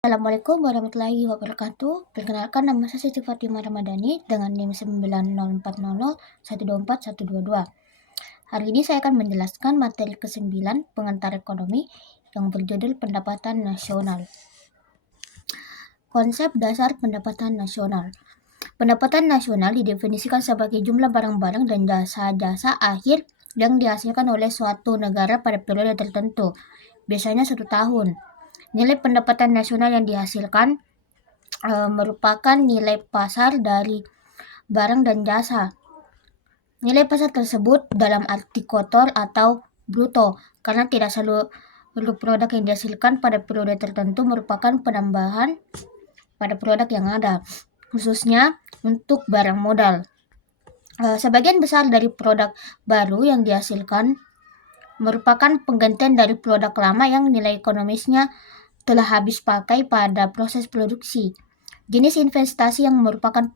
Assalamualaikum warahmatullahi wabarakatuh. Perkenalkan, nama saya Siti Fatimah Ramadhani dengan NIM 904012412. Hari ini saya akan menjelaskan materi ke-9 pengantar ekonomi yang berjudul pendapatan nasional. Konsep dasar pendapatan nasional. Pendapatan nasional didefinisikan sebagai jumlah barang-barang dan jasa-jasa akhir yang dihasilkan oleh suatu negara pada periode tertentu, biasanya 1 tahun. Nilai pendapatan nasional yang dihasilkan merupakan nilai pasar dari barang dan jasa. Nilai pasar tersebut dalam arti kotor atau bruto, karena tidak seluruh produk yang dihasilkan pada periode tertentu merupakan penambahan pada produk yang ada, khususnya untuk barang modal. Sebagian besar dari produk baru yang dihasilkan merupakan penggantian dari produk lama yang nilai ekonomisnya telah habis pakai pada proses produksi. Jenis investasi yang merupakan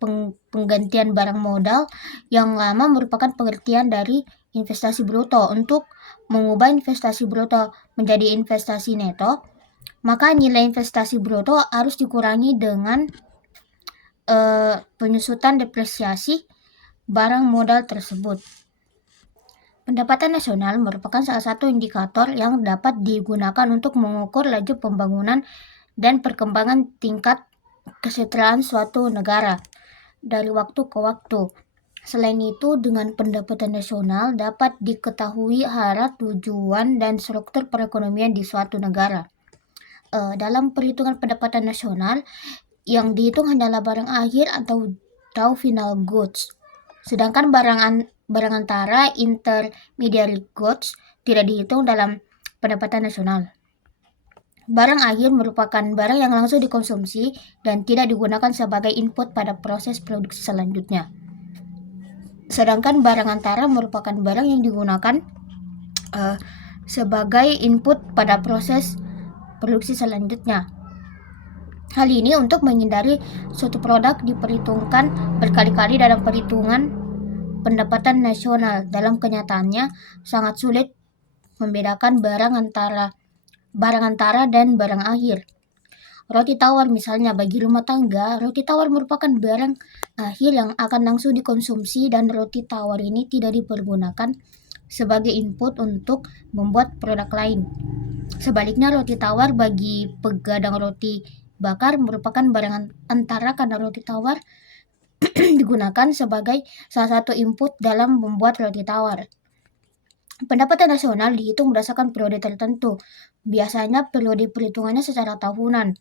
penggantian barang modal yang lama merupakan pengertian dari investasi bruto. Untuk mengubah investasi bruto menjadi investasi neto, maka nilai investasi bruto harus dikurangi dengan penyusutan depresiasi barang modal tersebut. Pendapatan nasional merupakan salah satu indikator yang dapat digunakan untuk mengukur laju pembangunan dan perkembangan tingkat kesejahteraan suatu negara dari waktu ke waktu. Selain itu, dengan pendapatan nasional dapat diketahui arah, tujuan, dan struktur perekonomian di suatu negara. Dalam perhitungan pendapatan nasional, yang dihitung hanyalah barang akhir atau final goods. Sedangkan barang antara intermediary goods tidak dihitung dalam pendapatan nasional. Barang akhir merupakan barang yang langsung dikonsumsi dan tidak digunakan sebagai input pada proses produksi selanjutnya. Sedangkan barang antara merupakan barang yang digunakan sebagai input pada proses produksi selanjutnya. Hal ini untuk menghindari suatu produk diperhitungkan berkali-kali dalam perhitungan pendapatan nasional. Dalam kenyataannya, sangat sulit membedakan barang antara dan barang akhir. Roti tawar misalnya, bagi rumah tangga, roti tawar merupakan barang akhir yang akan langsung dikonsumsi dan roti tawar ini tidak dipergunakan sebagai input untuk membuat produk lain. Sebaliknya, roti tawar bagi pegadang roti bakar merupakan barang antara karena roti tawar digunakan sebagai salah satu input dalam membuat roti tawar. Pendapatan nasional dihitung berdasarkan periode tertentu. Biasanya periode perhitungannya secara tahunan.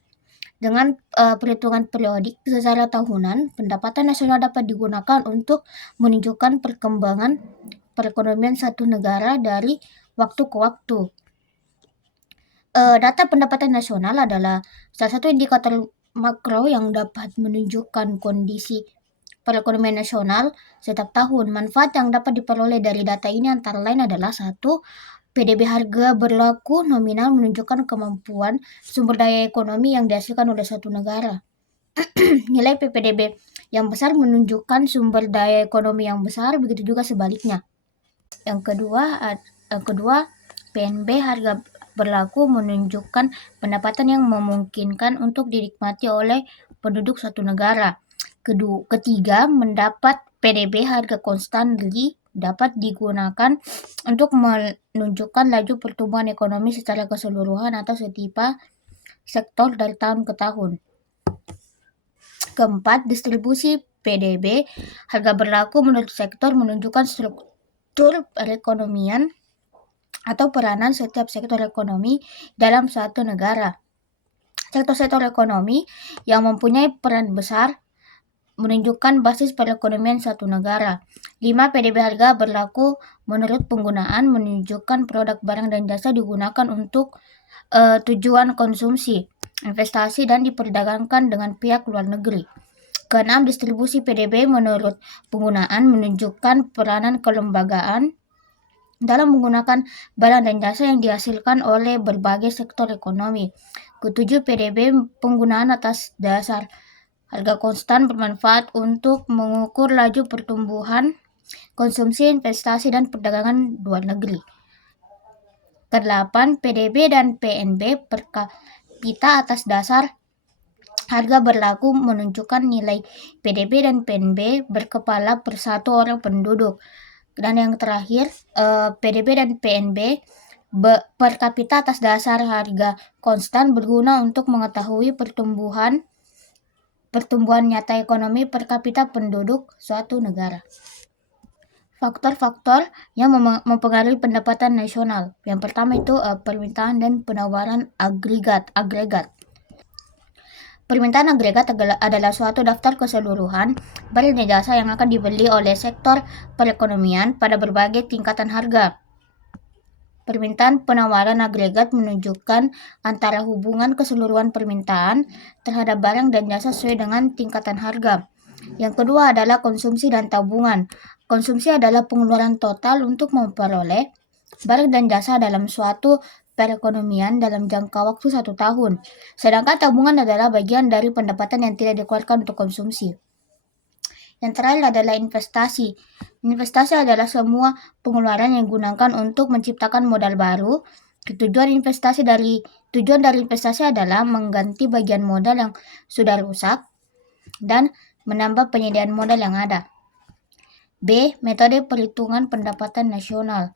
Dengan perhitungan periodik secara tahunan, pendapatan nasional dapat digunakan untuk menunjukkan perkembangan perekonomian satu negara dari waktu ke waktu. Data pendapatan nasional adalah salah satu indikator makro yang dapat menunjukkan kondisi perekonomian nasional setiap tahun. Manfaat yang dapat diperoleh dari data ini antara lain adalah 1. PDB harga berlaku nominal menunjukkan kemampuan sumber daya ekonomi yang dihasilkan oleh suatu negara. Nilai PPDB yang besar menunjukkan sumber daya ekonomi yang besar, begitu juga sebaliknya. Yang kedua, PNB harga berlaku menunjukkan pendapatan yang memungkinkan untuk dinikmati oleh penduduk suatu negara. Ketiga, mendapat PDB harga konstan dapat digunakan untuk menunjukkan laju pertumbuhan ekonomi secara keseluruhan atau setiap sektor dari tahun ke tahun. Keempat, distribusi PDB harga berlaku menurut sektor menunjukkan struktur perekonomian atau peranan setiap sektor ekonomi dalam suatu negara. Sektor-sektor ekonomi yang mempunyai peran besar menunjukkan basis perekonomian suatu negara. 5. PDB harga berlaku menurut penggunaan menunjukkan produk barang dan jasa digunakan untuk tujuan konsumsi, investasi, dan diperdagangkan dengan pihak luar negeri. Keenam, distribusi PDB menurut penggunaan menunjukkan peranan kelembagaan dalam menggunakan barang dan jasa yang dihasilkan oleh berbagai sektor ekonomi. Ketujuh, PDB penggunaan atas dasar harga konstan bermanfaat untuk mengukur laju pertumbuhan konsumsi, investasi, dan perdagangan luar negeri. Kedelapan, PDB dan PNB per kapita atas dasar Harga berlaku menunjukkan nilai PDB dan PNB berkepala per satu orang penduduk. Dan yang terakhir, PDB dan PNB per kapita atas dasar harga konstan berguna untuk mengetahui pertumbuhan nyata ekonomi per kapita penduduk suatu negara. Faktor-faktor yang mempengaruhi pendapatan nasional. Yang pertama itu permintaan dan penawaran agregat. Permintaan agregat adalah suatu daftar keseluruhan barang dan jasa yang akan dibeli oleh sektor perekonomian pada berbagai tingkatan harga. Permintaan penawaran agregat menunjukkan antara hubungan keseluruhan permintaan terhadap barang dan jasa sesuai dengan tingkatan harga. Yang kedua adalah konsumsi dan tabungan. Konsumsi adalah pengeluaran total untuk memperoleh barang dan jasa dalam suatu perekonomian dalam jangka waktu 1 tahun. Sedangkan tabungan adalah bagian dari pendapatan yang tidak dikeluarkan untuk konsumsi. Yang terakhir adalah investasi. Investasi adalah semua pengeluaran yang digunakan untuk menciptakan modal baru. Tujuan dari investasi adalah mengganti bagian modal yang sudah rusak dan menambah penyediaan modal yang ada. B. Metode perhitungan pendapatan nasional.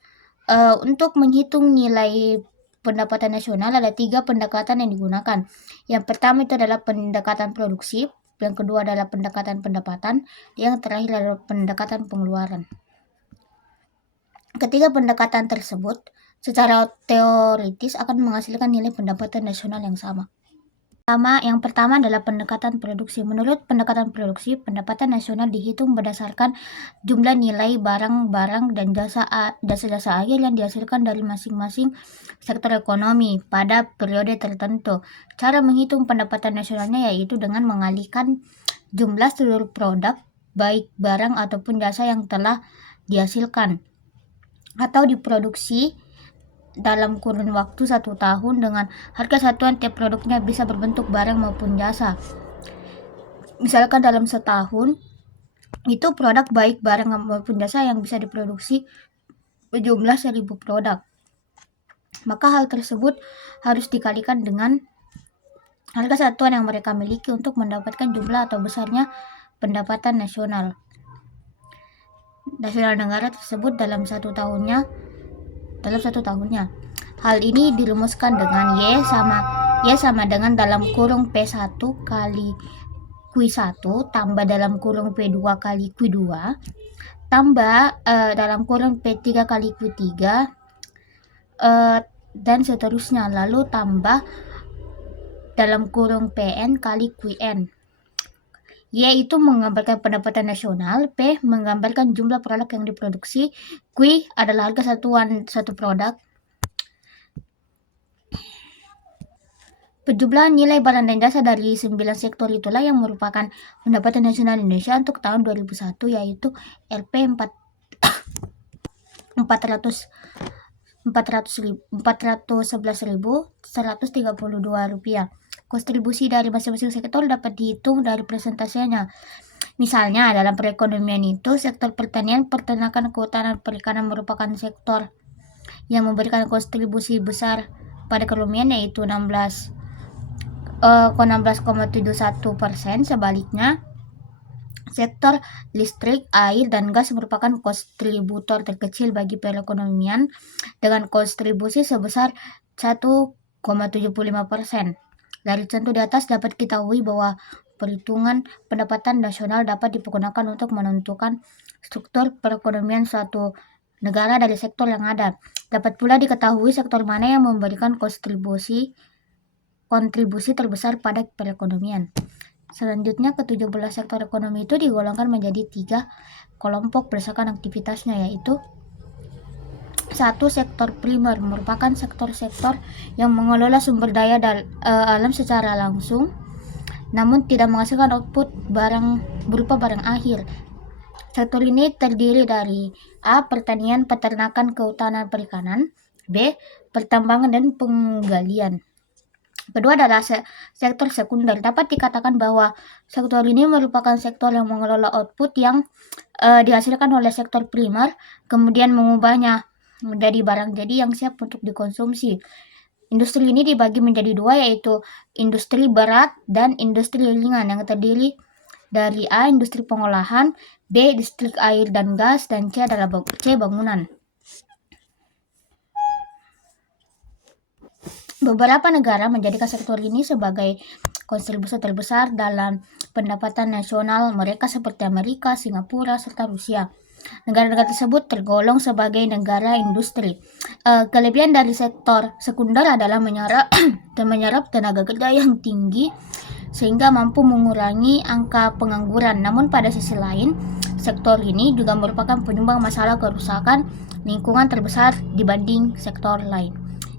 Untuk menghitung nilai pendapatan nasional ada 3 pendekatan yang digunakan. Yang pertama itu adalah pendekatan produksi, yang kedua adalah pendekatan pendapatan, yang terakhir adalah pendekatan pengeluaran. Ketiga pendekatan tersebut secara teoritis akan menghasilkan nilai pendapatan nasional yang sama. Yang pertama adalah pendekatan produksi. Menurut pendekatan produksi, pendapatan nasional dihitung berdasarkan jumlah nilai barang-barang dan jasa-jasa akhir yang dihasilkan dari masing-masing sektor ekonomi pada periode tertentu. Cara menghitung pendapatan nasionalnya yaitu dengan mengalihkan jumlah seluruh produk, baik barang ataupun jasa yang telah dihasilkan atau diproduksi dalam kurun waktu 1 tahun dengan harga satuan tiap produknya bisa berbentuk barang maupun jasa. Misalkan dalam setahun itu produk baik barang maupun jasa yang bisa diproduksi berjumlah 1000 produk. Maka hal tersebut harus dikalikan dengan harga satuan yang mereka miliki untuk mendapatkan jumlah atau besarnya pendapatan nasional negara tersebut dalam satu tahunnya. Hal ini dirumuskan dengan Y sama dengan dalam kurung P1 kali Q1 tambah dalam kurung P2 kali Q2 tambah dalam kurung P3 kali Q3 dan seterusnya, lalu tambah dalam kurung PN kali QN. Y itu menggambarkan pendapatan nasional, P menggambarkan jumlah produk yang diproduksi, Q adalah harga satuan satu produk. Penjumlahan nilai barang dan jasa dari 9 sektor itulah yang merupakan pendapatan nasional Indonesia untuk tahun 2001, yaitu Rp 411.132 rupiah. Kontribusi dari masing-masing sektor dapat dihitung dari presentasinya. Misalnya dalam perekonomian itu sektor pertanian, peternakan, kehutanan, perikanan merupakan sektor yang memberikan kontribusi besar pada keekonomian yaitu 16,71%. Sebaliknya, sektor listrik, air, dan gas merupakan kontributor terkecil bagi perekonomian dengan kontribusi sebesar 1,75%. Dari contoh di atas dapat diketahui bahwa perhitungan pendapatan nasional dapat digunakan untuk menentukan struktur perekonomian suatu negara dari sektor yang ada. Dapat pula diketahui sektor mana yang memberikan kontribusi terbesar pada perekonomian. Selanjutnya, ke-17 sektor ekonomi itu digolongkan menjadi 3 kelompok berdasarkan aktivitasnya, yaitu 1. Sektor primer merupakan sektor-sektor yang mengelola sumber daya alam secara langsung namun tidak menghasilkan output berupa barang akhir. Sektor ini terdiri dari A. Pertanian, peternakan, kehutanan, perikanan, B. Pertambangan dan penggalian. Kedua adalah sektor sekunder. Dapat dikatakan bahwa sektor ini merupakan sektor yang mengelola output yang dihasilkan oleh sektor primer, kemudian mengubahnya menjadi barang jadi yang siap untuk dikonsumsi. Industri ini dibagi menjadi dua, yaitu industri berat dan industri ringan yang terdiri dari A. Industri pengolahan, B. Listrik, air dan gas, dan C adalah bangunan. Beberapa negara menjadikan sektor ini sebagai kontribusi terbesar dalam pendapatan nasional mereka seperti Amerika, Singapura, serta Rusia. Negara-negara tersebut tergolong sebagai negara industri. Kelebihan dari sektor sekunder adalah menyerap tenaga kerja yang tinggi sehingga mampu mengurangi angka pengangguran. Namun pada sisi lain, sektor ini juga merupakan penyumbang masalah kerusakan lingkungan terbesar dibanding sektor lain.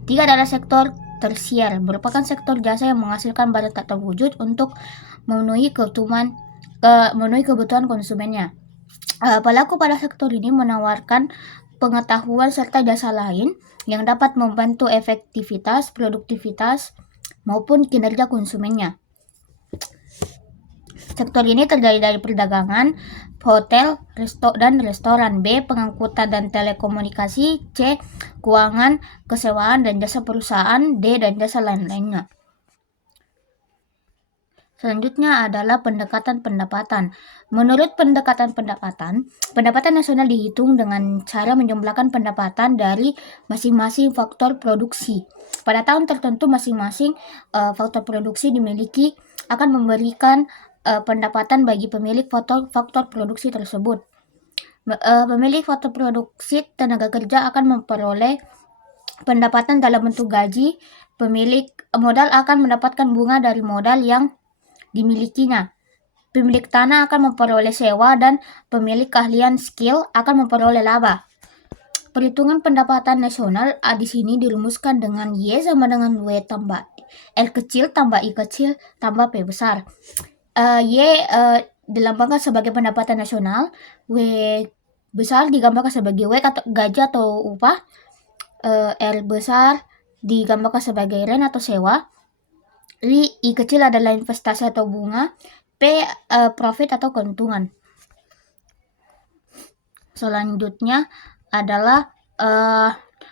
Tiga adalah sektor tersier, merupakan sektor jasa yang menghasilkan barang tak terwujud untuk memenuhi kebutuhan konsumennya. Pelaku pada sektor ini menawarkan pengetahuan serta jasa lain yang dapat membantu efektivitas, produktivitas, maupun kinerja konsumennya. Sektor ini terdiri dari perdagangan, hotel, dan restoran, B. Pengangkutan dan telekomunikasi, C. Keuangan, kesewaan, dan jasa perusahaan, D. Dan jasa lain-lainnya. Selanjutnya adalah pendekatan pendapatan. Menurut pendekatan pendapatan nasional dihitung dengan cara menjumlahkan pendapatan dari masing-masing faktor produksi. Pada tahun tertentu masing-masing faktor produksi dimiliki akan memberikan pendapatan bagi pemilik faktor produksi tersebut. Pemilik faktor produksi tenaga kerja akan memperoleh pendapatan dalam bentuk gaji. Pemilik modal akan mendapatkan bunga dari modal yang dimilikinya. Pemilik tanah akan memperoleh sewa dan pemilik keahlian skill akan memperoleh laba. Perhitungan pendapatan nasional di sini dirumuskan dengan Y sama dengan W tambah L kecil tambah I kecil tambah P besar. Y dilambangkan sebagai pendapatan nasional, W besar digambarkan sebagai W atau gaji atau upah, L besar digambarkan sebagai rent atau sewa, I kecil adalah investasi atau bunga, P profit atau keuntungan. Selanjutnya adalah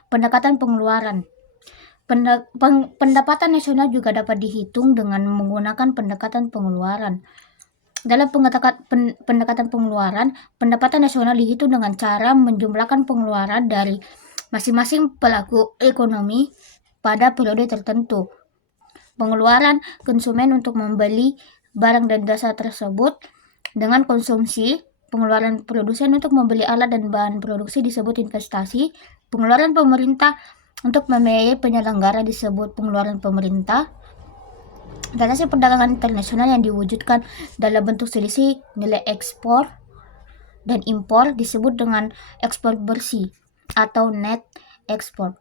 pendekatan pengeluaran. Pendapatan nasional juga dapat dihitung dengan menggunakan pendekatan pengeluaran. Dalam pendekatan pengeluaran, pendapatan nasional dihitung dengan cara menjumlahkan pengeluaran dari masing-masing pelaku ekonomi pada periode tertentu. Pengeluaran konsumen untuk membeli barang dan jasa tersebut dengan konsumsi, pengeluaran produsen untuk membeli alat dan bahan produksi disebut investasi, pengeluaran pemerintah untuk membiayai penyelenggara disebut pengeluaran pemerintah. Transaksi perdagangan internasional yang diwujudkan dalam bentuk selisih nilai ekspor dan impor disebut dengan ekspor bersih atau net export.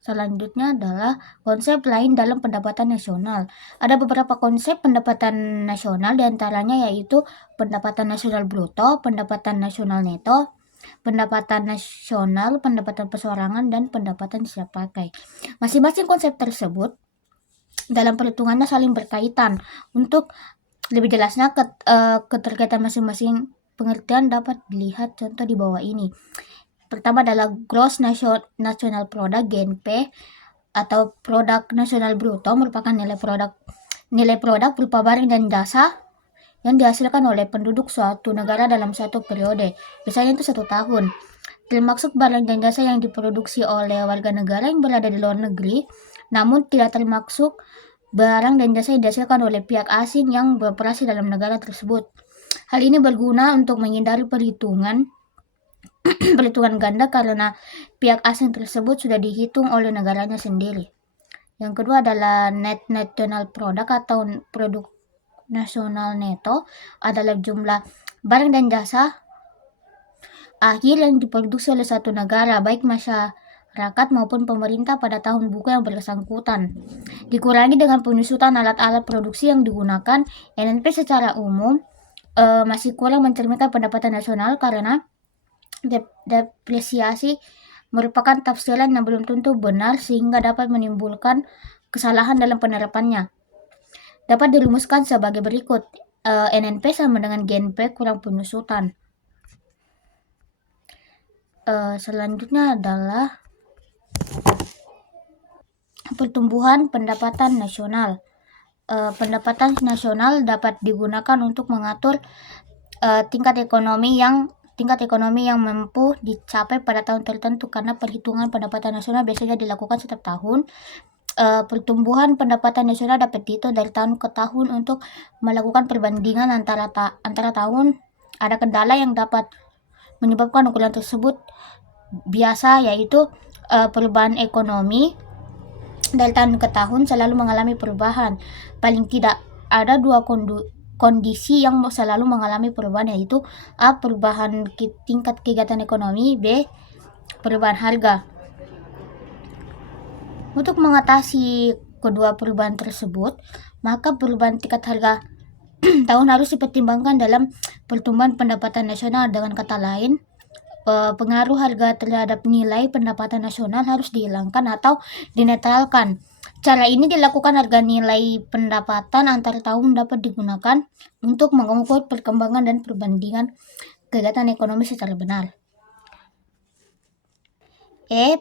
Selanjutnya adalah konsep lain dalam pendapatan nasional. Ada beberapa konsep pendapatan nasional, diantaranya yaitu pendapatan nasional bruto, pendapatan nasional neto, pendapatan nasional, pendapatan perseorangan, dan pendapatan siap pakai. Masing-masing konsep tersebut dalam perhitungannya saling berkaitan. Untuk lebih jelasnya keterkaitan masing-masing pengertian dapat dilihat contoh di bawah ini. Pertama adalah Gross National Product (GNP) atau produk nasional bruto, merupakan nilai produk berupa barang dan jasa yang dihasilkan oleh penduduk suatu negara dalam satu periode, biasanya itu 1 tahun. Termasuk barang dan jasa yang diproduksi oleh warga negara yang berada di luar negeri, namun tidak termasuk barang dan jasa yang dihasilkan oleh pihak asing yang beroperasi dalam negara tersebut. Hal ini berguna untuk menghindari perhitungan ganda karena pihak asing tersebut sudah dihitung oleh negaranya sendiri. Yang kedua adalah Net National Product atau produk nasional neto, adalah jumlah barang dan jasa akhir yang diproduksi oleh satu negara, baik masyarakat maupun pemerintah pada tahun buku yang bersangkutan. Dikurangi dengan penyusutan alat-alat produksi yang digunakan. NNP secara umum masih kurang mencerminkan pendapatan nasional karena depresiasi merupakan tafsiran yang belum tentu benar sehingga dapat menimbulkan kesalahan dalam penerapannya. Dapat dirumuskan sebagai berikut. NNP sama dengan GNP kurang penyusutan. Selanjutnya adalah Pertumbuhan pendapatan nasional. Pendapatan nasional dapat digunakan untuk mengatur tingkat ekonomi yang mampu dicapai pada tahun tertentu, karena perhitungan pendapatan nasional biasanya dilakukan setiap tahun. Pertumbuhan pendapatan nasional dapat dihitung dari tahun ke tahun untuk melakukan perbandingan antara tahun. Ada kendala yang dapat menyebabkan ukuran tersebut biasa, yaitu perubahan ekonomi dari tahun ke tahun selalu mengalami perubahan. Paling tidak ada dua kondisi yang selalu mengalami perubahan, yaitu A. Perubahan tingkat kegiatan ekonomi, B. Perubahan harga. Untuk mengatasi kedua perubahan tersebut, maka perubahan tingkat harga tahun harus dipertimbangkan dalam pertumbuhan pendapatan nasional. Dengan kata lain, pengaruh harga terhadap nilai pendapatan nasional harus dihilangkan atau dinetralkan. Cara ini dilakukan agar nilai pendapatan antar tahun dapat digunakan untuk mengukur perkembangan dan perbandingan kegiatan ekonomi secara benar.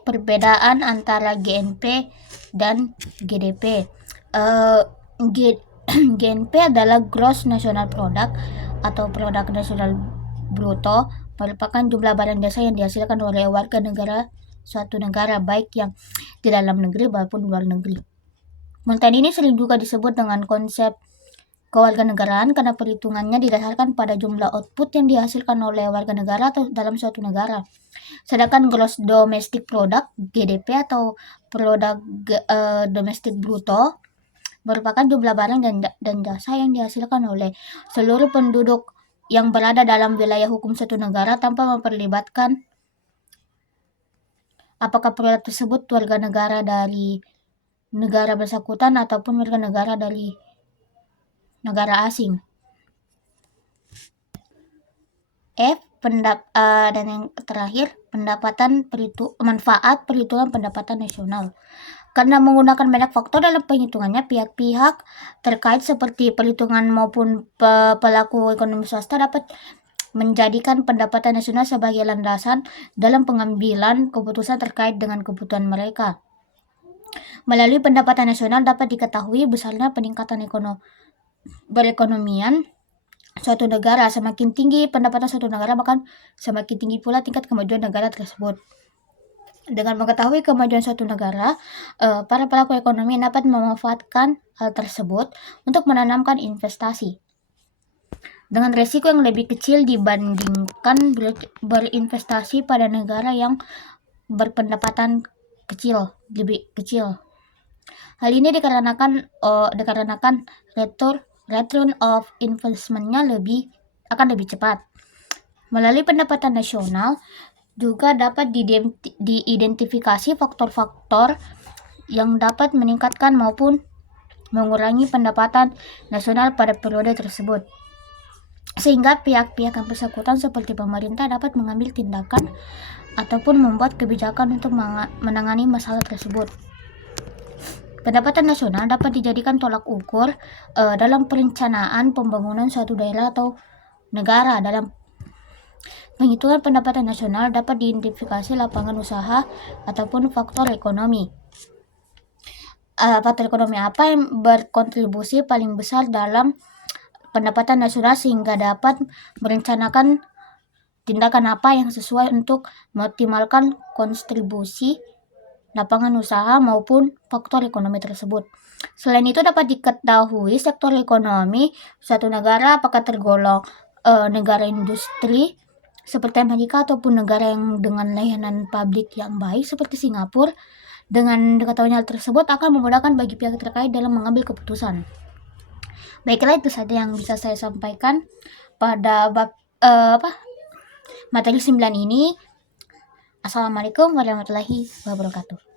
Perbedaan antara GNP dan GDP. GNP adalah Gross National Product atau Produk Nasional Bruto, merupakan jumlah barang jasa yang dihasilkan oleh warga negara suatu negara, baik yang di dalam negeri maupun luar negeri. Montan ini sering juga disebut dengan konsep kewarganegaraan karena perhitungannya didasarkan pada jumlah output yang dihasilkan oleh warga negara atau dalam suatu negara. Sedangkan Gross Domestic Product (GDP) atau Produk Domestik Bruto merupakan jumlah barang dan jasa yang dihasilkan oleh seluruh penduduk yang berada dalam wilayah hukum suatu negara tanpa memperlibatkan apakah produk tersebut warga negara dari negara bersangkutan ataupun warga negara dari negara asing. Dan yang terakhir, manfaat perhitungan pendapatan nasional. Karena menggunakan banyak faktor dalam penghitungannya, pihak-pihak terkait seperti perhitungan maupun pelaku ekonomi swasta dapat menjadikan pendapatan nasional sebagai landasan dalam pengambilan keputusan terkait dengan kebutuhan mereka. Melalui pendapatan nasional dapat diketahui besarnya peningkatan perekonomian suatu negara. Semakin tinggi pendapatan suatu negara, bahkan semakin tinggi pula tingkat kemajuan negara tersebut. Dengan mengetahui kemajuan suatu negara, para pelaku ekonomi dapat memanfaatkan hal tersebut untuk menanamkan investasi dengan resiko yang lebih kecil dibandingkan berinvestasi pada negara yang berpendapatan lebih kecil. Hal ini dikarenakan return of investment-nya akan lebih cepat. Melalui pendapatan nasional juga dapat diidentifikasi faktor-faktor yang dapat meningkatkan maupun mengurangi pendapatan nasional pada periode tersebut, sehingga pihak-pihak yang bersangkutan seperti pemerintah dapat mengambil tindakan ataupun membuat kebijakan untuk menangani masalah tersebut. Pendapatan nasional dapat dijadikan tolak ukur dalam perencanaan pembangunan suatu daerah atau negara. Dalam penghitungan pendapatan nasional dapat diidentifikasi lapangan usaha ataupun faktor ekonomi. Faktor ekonomi apa yang berkontribusi paling besar dalam pendapatan nasional sehingga dapat merencanakan tindakan apa yang sesuai untuk mengoptimalkan kontribusi lapangan usaha maupun faktor ekonomi tersebut. Selain itu dapat diketahui sektor ekonomi suatu negara apakah tergolong negara industri seperti Amerika ataupun negara yang dengan layanan publik yang baik seperti Singapura. Dengan diketahui hal tersebut akan memudahkan bagi pihak terkait dalam mengambil keputusan. Baiklah, itu saja yang bisa saya sampaikan pada materi 9 ini. Assalamualaikum warahmatullahi wabarakatuh.